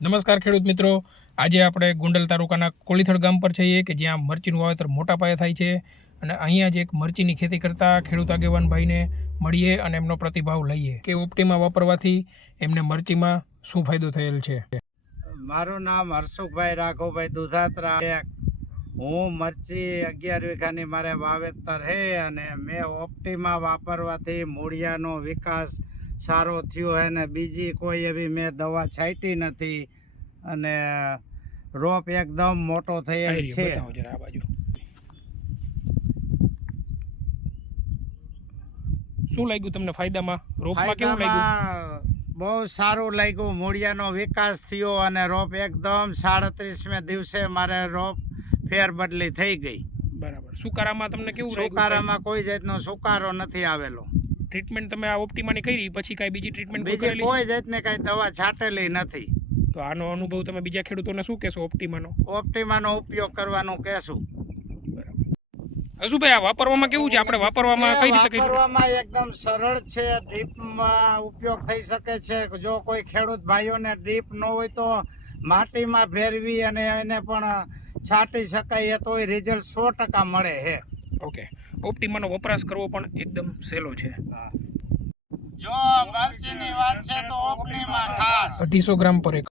નમસ્કાર ખેડૂત મિત્રો, આજે આપણે ગોંડલ તાલુકાના કોળીથળ ગામ પર છીએ કે જ્યાં મરચીનું વાવેતર મોટા પાયે થાય છે અને અહીંયા જ એક મરચીની ખેતી કરતા ખેડૂત આગેવાન ભાઈને મળીએ અને એમનો પ્રતિભાવ લઈએ કે ઓપ્ટીમા વાપરવાથી એમને મરચીમાં શું ફાયદો થયેલ છે. મારું નામ હરસુખભાઈ રાઘવભાઈ દુધાત્રા. હું મરચી 11 વીઘાની મારે વાવેતર છે અને મેં ઓપ્ટીમા વાપરવાથી મૂળિયાનો વિકાસ સારો થયો છે અને બીજી કોઈ એવી મેં દવા છાંટી નથી અને રોપ એકદમ મોટો થયેલ છે. શું લાગ્યું તમને ફાયદામાં? રોપમાં કેવું લાગ્યું? બહુ સારું લાગ્યું. મૂળિયાનો વિકાસ થયો અને રોપ એકદમ 37મે દિવસે મારે રોપ ફેર બદલી થઈ ગઈ. બરાબર. સુકારામાં તમને કેવું લાગ્યું? સુકારામાં કોઈ જાતનો સુકારો નથી આવેલો. ટ્રીટમેન્ટ તમે આ ઓપ્ટીમાની કરી પછી કાંઈ બીજી ટ્રીટમેન્ટ બીજી કોઈ જાતની કાંઈ દવા છાંટેલી નથી. તો આનો અનુભવ તમે બીજા ખેડૂતોને શું કહેશો ઓપ્ટીમાનો? ઓપ્ટીમાનો ઉપયોગ કરવાનું કહેશું. હસુભાઈ, આ વાપરવામાં કેવું છે? આપણે વાપરવામાં કઈ રીતે વાપરવામાં એકદમ સરળ છે. ડ્રીપમાં ઉપયોગ થઈ શકે છે. જો કોઈ ખેડૂત ભાઈઓને ડ્રીપ ન હોય તો માટીમાં ફેરવી અને એને પણ છાંટી શકાય તોય રિઝલ્ટ 100% મળે છે. ઓકે, ઓપ્ટીમાનો વપરાશ કરવો પણ એકદમ સહેલો છે. જો મરચીની વાત છે તો ઓપ્ટીમા ખાસ 250 ગ્રામ પર એકર.